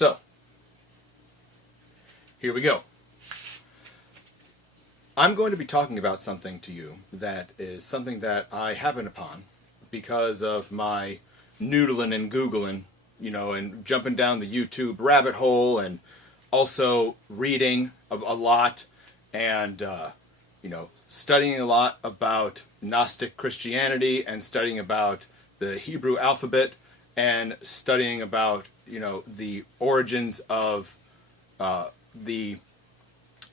So, here we go. I'm going to be talking about something to you that is something that I happen upon because of my noodling and Googling, and jumping down the YouTube rabbit hole, and also reading a lot, and, studying a lot about Gnostic Christianity, and studying about the Hebrew alphabet, and studying about, the origins of the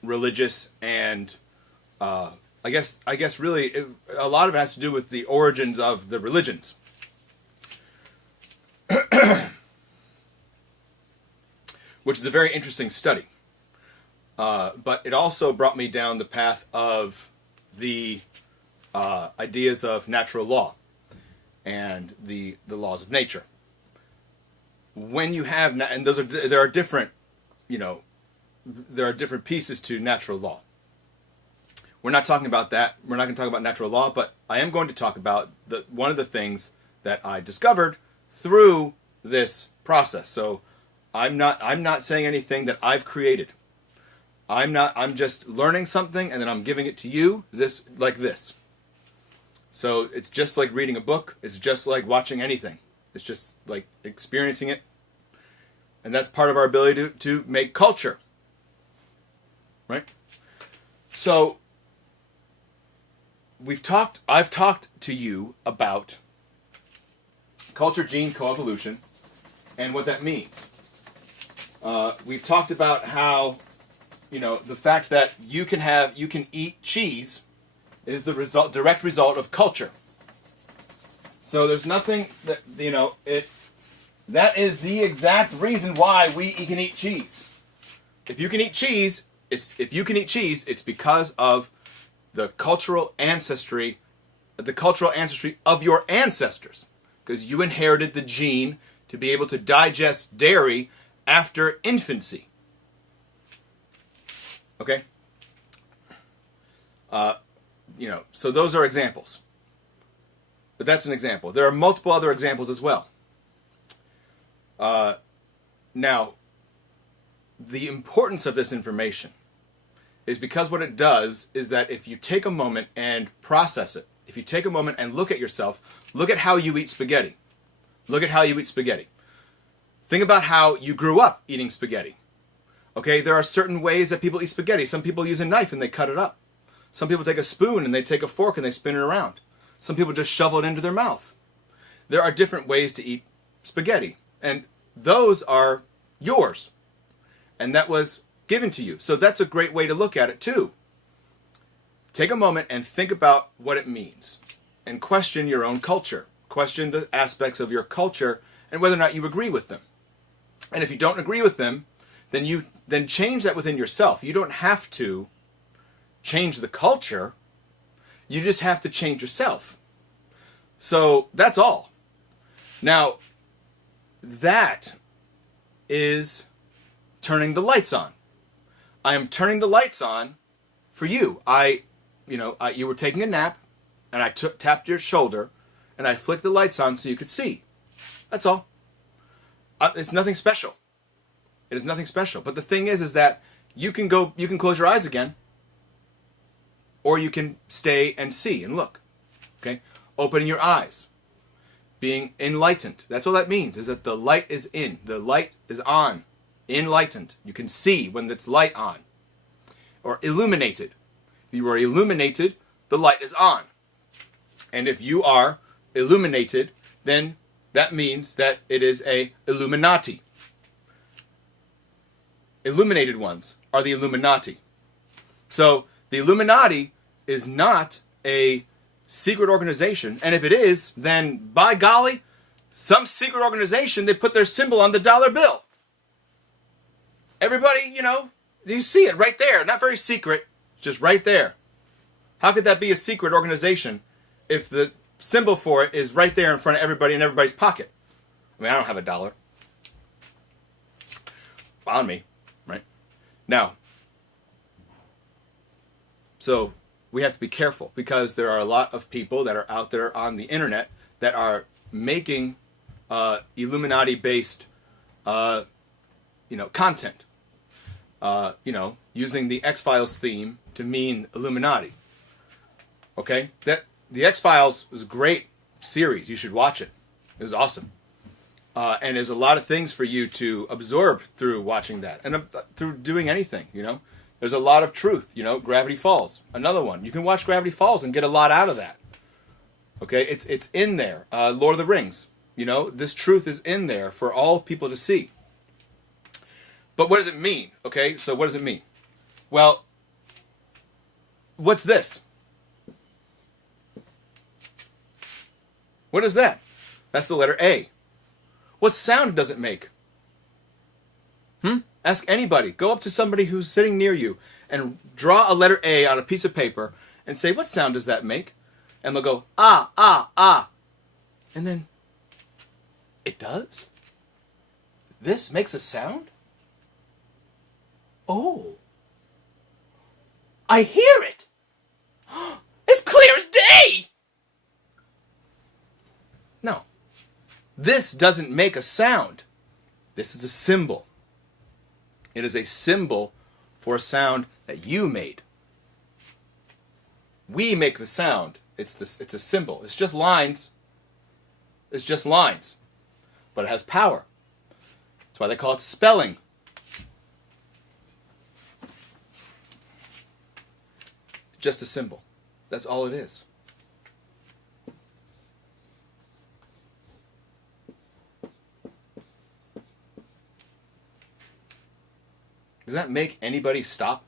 religious and I guess really a lot of it has to do with the origins of the religions. Which is a very interesting study. But it also brought me down the path of the ideas of natural law and the laws of nature. When you have, and there are different pieces to natural law. We're not talking about that. We're not going to talk about natural law, but I am going to talk about one of the things that I discovered through this process. So I'm not saying anything that I've created. I'm just learning something and then I'm giving it to you this. So it's just like reading a book. It's just like watching anything. It's just like experiencing it. And that's part of our ability to make culture. Right? So I've talked to you about culture gene coevolution and what that means. We've talked about how, the fact that you can eat cheese is the direct result of culture. So there's nothing that, that is the exact reason why we can eat cheese. If you can eat cheese, it's because of the cultural ancestry of your ancestors. Because you inherited the gene to be able to digest dairy after infancy. Okay? So those are examples. But that's an example. There are multiple other examples as well. Now, the importance of this information is because what it does is that if you take a moment and process it, if you take a moment and look at yourself, look at how you eat spaghetti. Look at how you eat spaghetti. Think about how you grew up eating spaghetti. Okay, there are certain ways that people eat spaghetti. Some people use a knife and they cut it up. Some people take a spoon and they take a fork and they spin it around. Some people just shovel it into their mouth. There are different ways to eat spaghetti. And those are yours. And that was given to you. So that's a great way to look at it too. Take a moment and think about what it means. And question your own culture. Question the aspects of your culture and whether or not you agree with them. And if you don't agree with them, then change that within yourself. You don't have to change the culture. You just have to change yourself. So that's all. Now, that is turning the lights on. I am turning the lights on for you. You were taking a nap, and I tapped your shoulder, and I flicked the lights on so you could see. That's all. It's nothing special. It is nothing special. But the thing is that you can close your eyes again, or you can stay and see and look. Okay? Opening your eyes. Being enlightened. That's all that means, is that the light is in. The light is on. Enlightened. You can see when it's light on. Or illuminated. If you are illuminated, the light is on. And if you are illuminated, then that means that it is a Illuminati. Illuminated ones are the Illuminati. So the Illuminati is not a secret organization. And if it is, then by golly, some secret organization, they put their symbol on the dollar bill. Everybody, you see it right there. Not very secret, just right there. How could that be a secret organization if the symbol for it is right there in front of everybody in everybody's pocket? I mean, I don't have a dollar on me, right? Now, so we have to be careful because there are a lot of people that are out there on the internet that are making Illuminati-based content. Using the X-Files theme to mean Illuminati. Okay? That the X-Files was a great series. You should watch it. It was awesome. And there's a lot of things for you to absorb through watching that. And through doing anything, There's a lot of truth, Gravity Falls. Another one. You can watch Gravity Falls and get a lot out of that. Okay? It's in there. Lord of the Rings. This truth is in there for all people to see. But what does it mean? Okay? So what does it mean? Well, what's this? What is that? That's the letter A. What sound does it make? Ask anybody. Go up to somebody who's sitting near you and draw a letter A on a piece of paper and say, what sound does that make? And they'll go, ah, ah, ah. And then, it does? This makes a sound? Oh. I hear it. It's clear as day. No. This doesn't make a sound. This is a symbol. It is a symbol for a sound that you made. We make the sound. It's a symbol. It's just lines. It's just lines. But it has power. That's why they call it spelling. Just a symbol. That's all it is. Does that make anybody stop?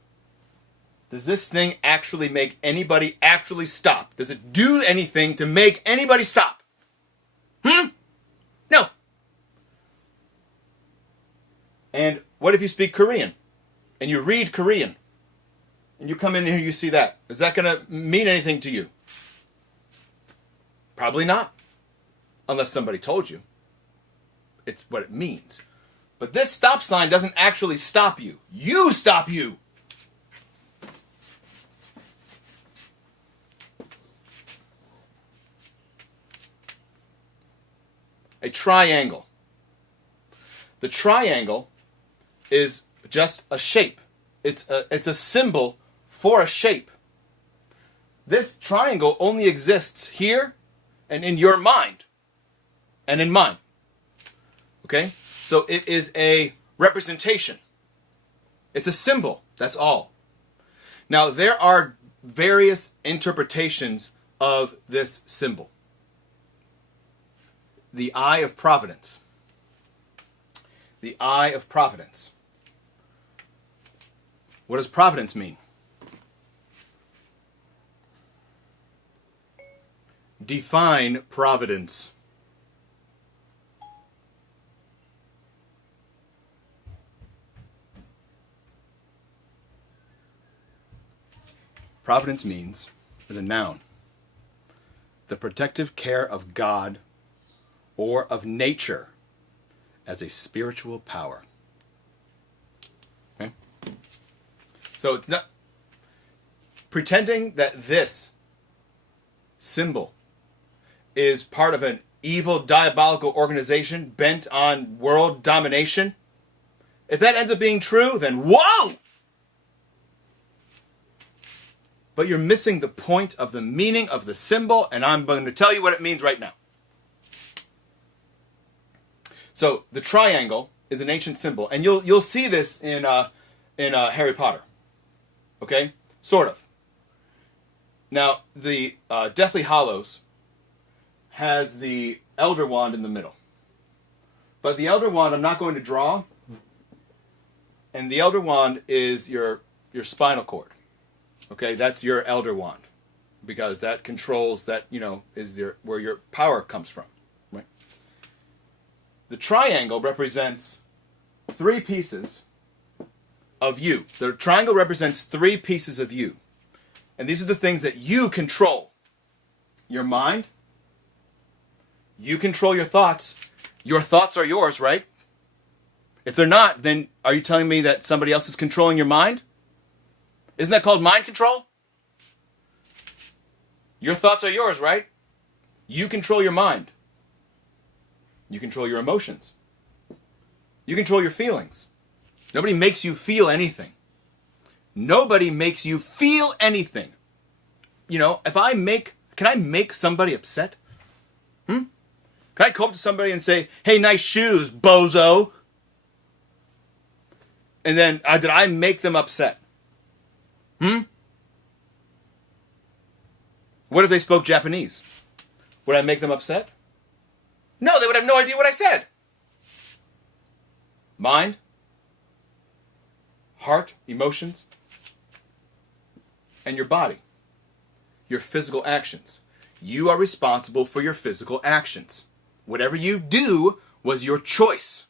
Does this thing actually make anybody actually stop? Does it do anything to make anybody stop? No. And what if you speak Korean? And you read Korean? And you come in here and you see that. Is that going to mean anything to you? Probably not. Unless somebody told you. It's what it means. But this stop sign doesn't actually stop you. You stop you. A triangle. The triangle is just a shape. It's a symbol for a shape. This triangle only exists here and in your mind and in mine. Okay? So it is a representation. It's a symbol. That's all. Now, there are various interpretations of this symbol. The eye of providence. The eye of providence. What does providence mean? Define providence. Providence means, as a noun, the protective care of God or of nature as a spiritual power. Okay? So it's not pretending that this symbol is part of an evil, diabolical organization bent on world domination. If that ends up being true, then whoa! But you're missing the point of the meaning of the symbol, and I'm going to tell you what it means right now. So the triangle is an ancient symbol, and you'll see this in Harry Potter. Okay, sort of. Now the Deathly Hallows has the Elder Wand in the middle, but the Elder Wand I'm not going to draw, and the Elder Wand is your spinal cord. Okay, that's your Elder Wand, because that controls that, is where your power comes from, right? The triangle represents 3 pieces of you. The triangle represents 3 pieces of you. And these are the things that you control. Your mind. You control your thoughts. Your thoughts are yours, right? If they're not, then are you telling me that somebody else is controlling your mind? Isn't that called mind control? Your thoughts are yours, right? You control your mind. You control your emotions. You control your feelings. Nobody makes you feel anything. Nobody makes you feel anything. You know, can I make somebody upset? Can I go up to somebody and say, hey, nice shoes, bozo? And then, did I make them upset? What if they spoke Japanese? Would I make them upset? No, they would have no idea what I said. Mind, heart, emotions, and your body. Your physical actions. You are responsible for your physical actions. Whatever you do was your choice.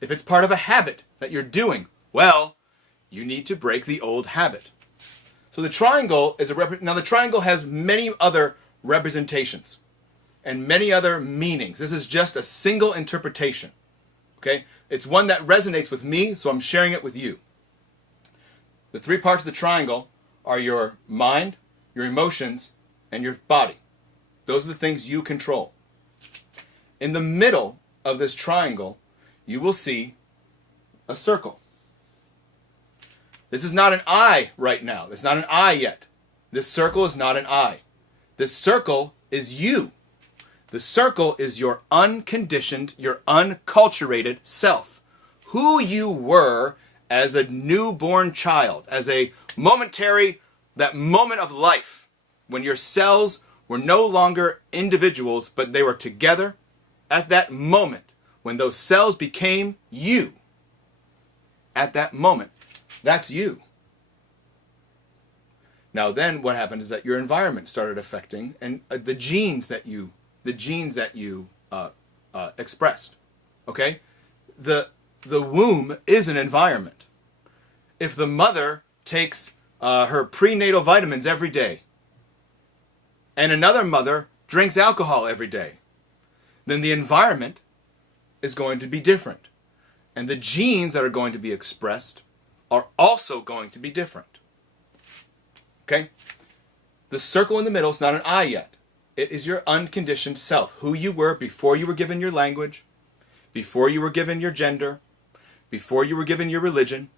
If it's part of a habit that you're doing, well, you need to break the old habit. So the triangle is now the triangle has many other representations and many other meanings. This is just a single interpretation. Okay? It's one that resonates with me, so I'm sharing it with you. The three parts of the triangle are your mind, your emotions, and your body. Those are the things you control. In the middle of this triangle, you will see a circle. This is not an eye right now. It's not an eye yet. This circle is not an eye. This circle is you. The circle is your unconditioned, your unculturated self. Who you were as a newborn child, as a that moment of life, when your cells were no longer individuals, but they were together at that moment, when those cells became you. At that moment, that's you. Now then what happened is that your environment started affecting and the genes that you expressed. Okay? The womb is an environment. If the mother takes her prenatal vitamins every day and another mother drinks alcohol every day, then the environment is going to be different. And the genes that are going to be expressed are also going to be different. Okay? The circle in the middle is not an eye yet. It is your unconditioned self, who you were before you were given your language, before you were given your gender, before you were given your religion,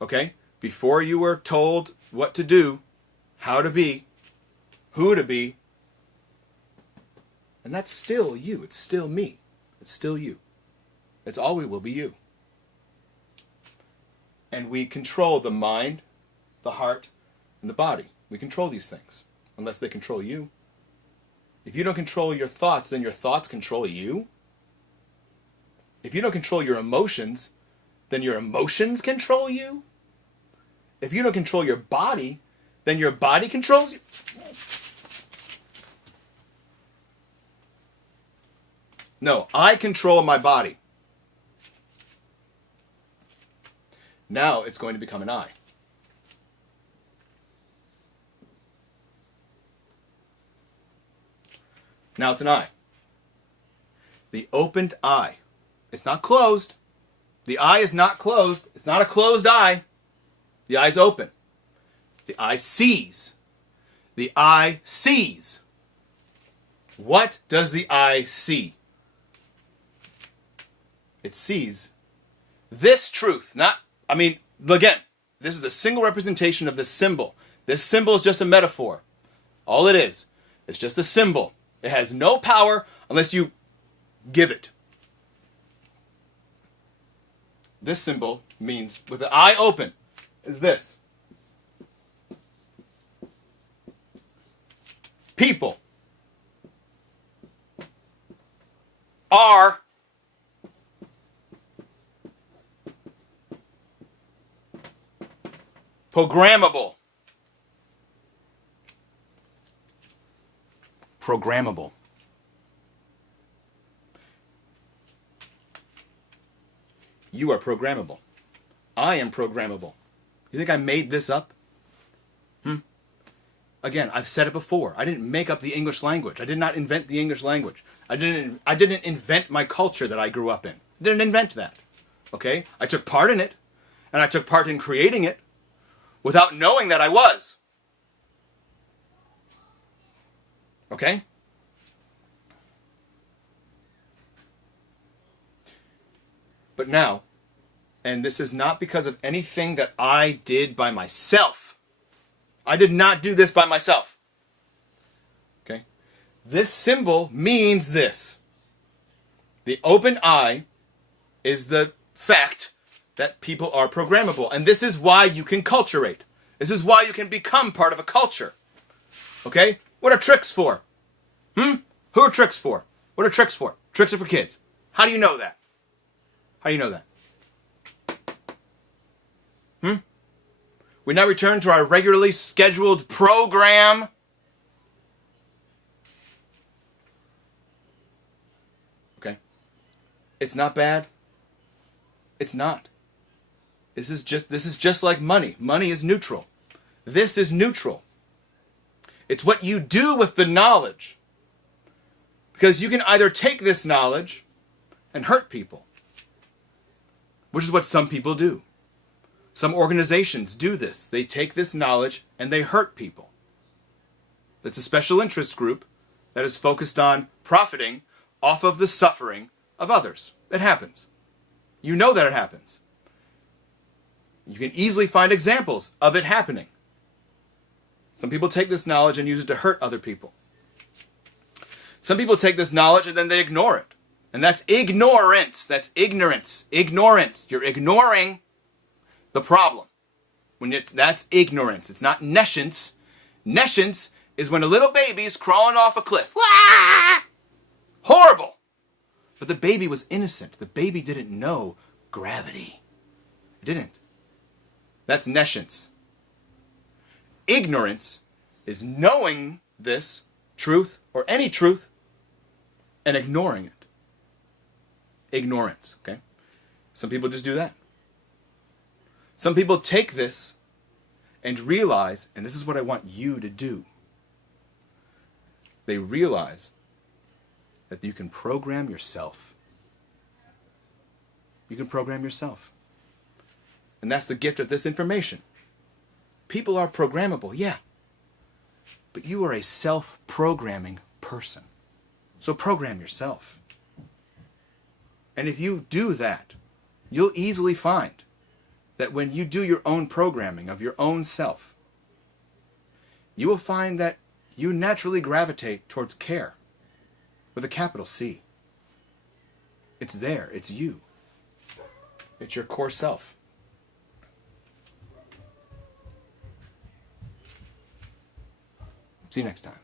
okay? Before you were told what to do, how to be, who to be. And that's still you. It's still me. It's still you. It's always will be you. And we control the mind, the heart, and the body. We control these things, unless they control you. If you don't control your thoughts, then your thoughts control you. If you don't control your emotions, then your emotions control you. If you don't control your body, then your body controls you. No, I control my body. Now it's going to become an eye. Now it's an eye. The opened eye. It's not closed. The eye is not closed. It's not a closed eye. The eye is open. The eye sees. The eye sees. What does the eye see? It sees this truth. Again, this is a single representation of this symbol. This symbol is just a metaphor. All it is. It's just a symbol. It has no power unless you give it. This symbol means, with the eye open, is this. People are programmable. Programmable. You are programmable. I am programmable. You think I made this up? Again, I've said it before. I didn't make up the English language. I did not invent the English language. I didn't invent my culture that I grew up in. I didn't invent that. Okay? I took part in it, and I took part in creating it without knowing that I was. Okay? But now, And this is not because of anything that I did by myself. I did not do this by myself. Okay? This symbol means this. The open eye is the fact that people are programmable. And this is why you can culturate. This is why you can become part of a culture. Okay? What are tricks for? Who are tricks for? What are tricks for? Tricks are for kids. How do you know that? How do you know that? We now return to our regularly scheduled program. Okay? It's not bad. It's not. This is just like money. Money is neutral. This is neutral. It's what you do with the knowledge. Because you can either take this knowledge and hurt people, which is what some people do. Some organizations do this. They take this knowledge and they hurt people. It's a special interest group that is focused on profiting off of the suffering of others. It happens. You know that it happens. You can easily find examples of it happening. Some people take this knowledge and use it to hurt other people. Some people take this knowledge and then they ignore it. And that's ignorance. That's ignorance. Ignorance. You're ignoring the problem. That's ignorance. It's not nescience. Nescience is when a little baby's crawling off a cliff. Wah! Horrible. But the baby was innocent. The baby didn't know gravity. It didn't. That's nescience. Ignorance is knowing this truth or any truth and ignoring it. Ignorance, okay? Some people just do that. Some people take this and realize, and this is what I want you to do. They realize that you can program yourself. You can program yourself. And that's the gift of this information. People are programmable, yeah. But you are a self-programming person. So program yourself. And if you do that, you'll easily find that when you do your own programming of your own self, you will find that you naturally gravitate towards care with a capital C. It's there. It's you. It's your core self. See you next time.